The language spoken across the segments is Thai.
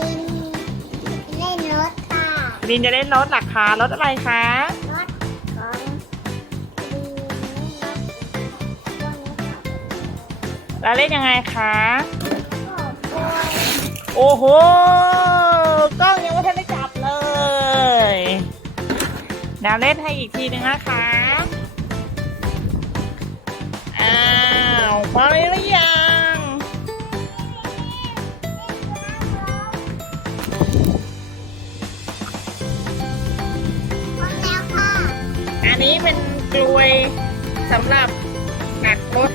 ลินเล่นรถค่ะลินจะเล่นรถหลักคะรถอะไรคะรถของลินเล่นรถแล้วเล่นยังไงคะโอ้โหโอ้โหกล้องยังไม่ทันได้จับเลยเดี๋ยวเล่นให้อีกทีนึงนะคะ อันนี้เป็นกลวยสำหรับหนักรถ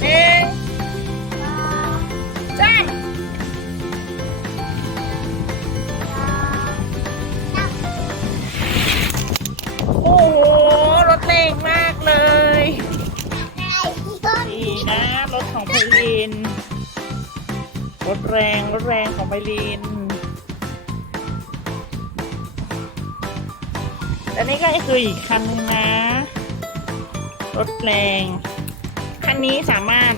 หนึ่งสามโอ้โห รถเร่งมากเลยนี่นะ รถของไพลิน รถแรง รถแรงของไพลิน และนี่ก็คืออีกคันนึงนะรถแรง คันนี้สามารถ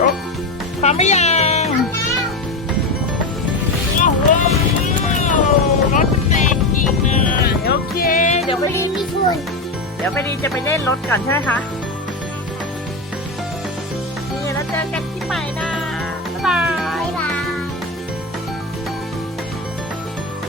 รถพร้อมหรือยังโอ้โหรถแรงจริงอะโอเค เดี๋ยวไปรีนเดี๋ยวไปดีจะไปเล่นรถก่อนใช่ไหมคะนี่แล้วเจอกันที่ใหม่นะ